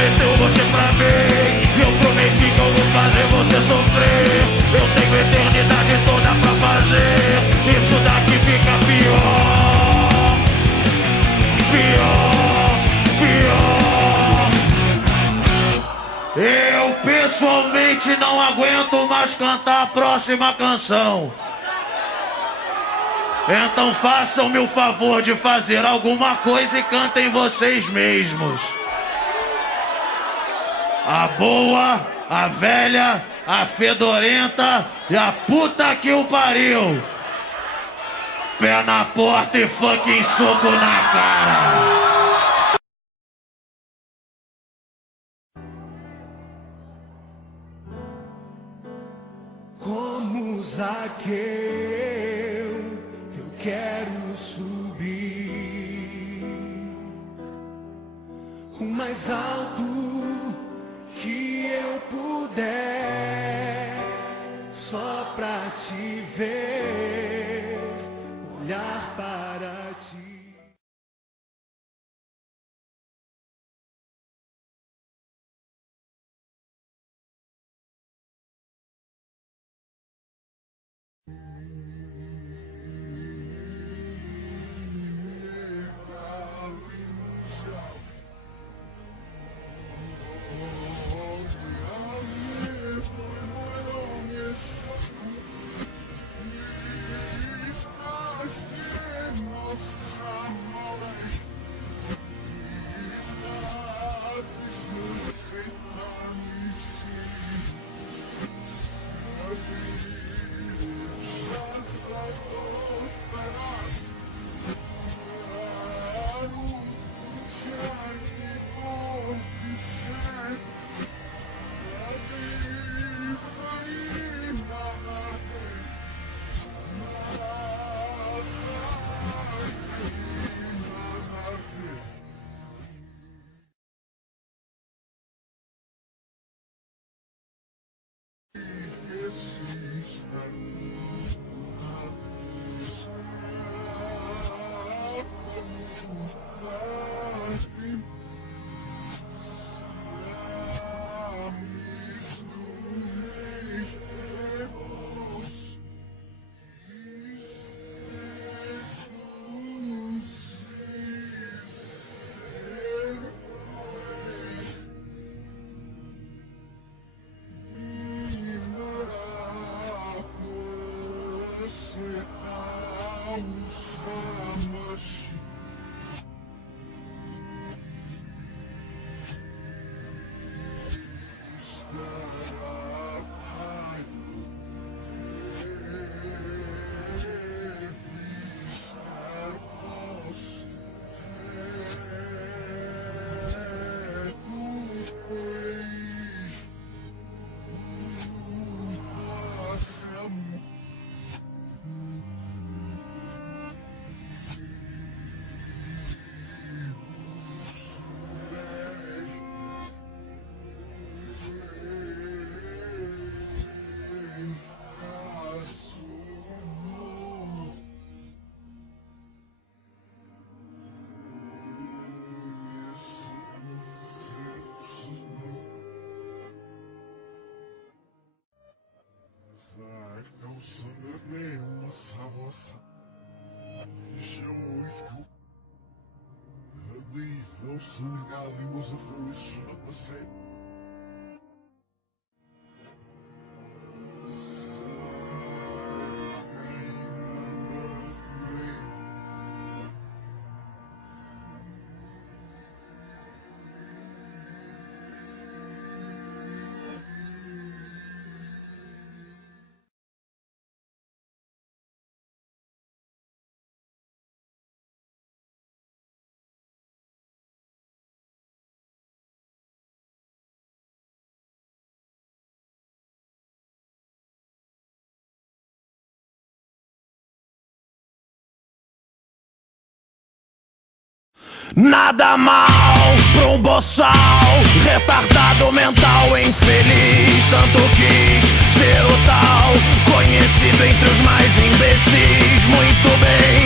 prometeu você pra mim, eu prometi que eu vou fazer você sofrer. Eu tenho eternidade toda pra fazer, isso daqui fica pior, pior, pior. Eu pessoalmente não aguento mais cantar a próxima canção. Então façam-me o favor de fazer alguma coisa e cantem vocês mesmos. A boa, a velha, a fedorenta e a puta que o pariu. Pé na porta e fucking soco na cara. Como Zaqueu, eu quero subir o mais alto que eu puder, só pra te ver, olhar para ti. Não sangra nenhuma vossa região muito. Ali vão sangar línguas avulsas na passeio. Nada mal pra um boçal, retardado mental, infeliz. Tanto quis ser o tal, conhecido entre os mais imbecis. Muito bem,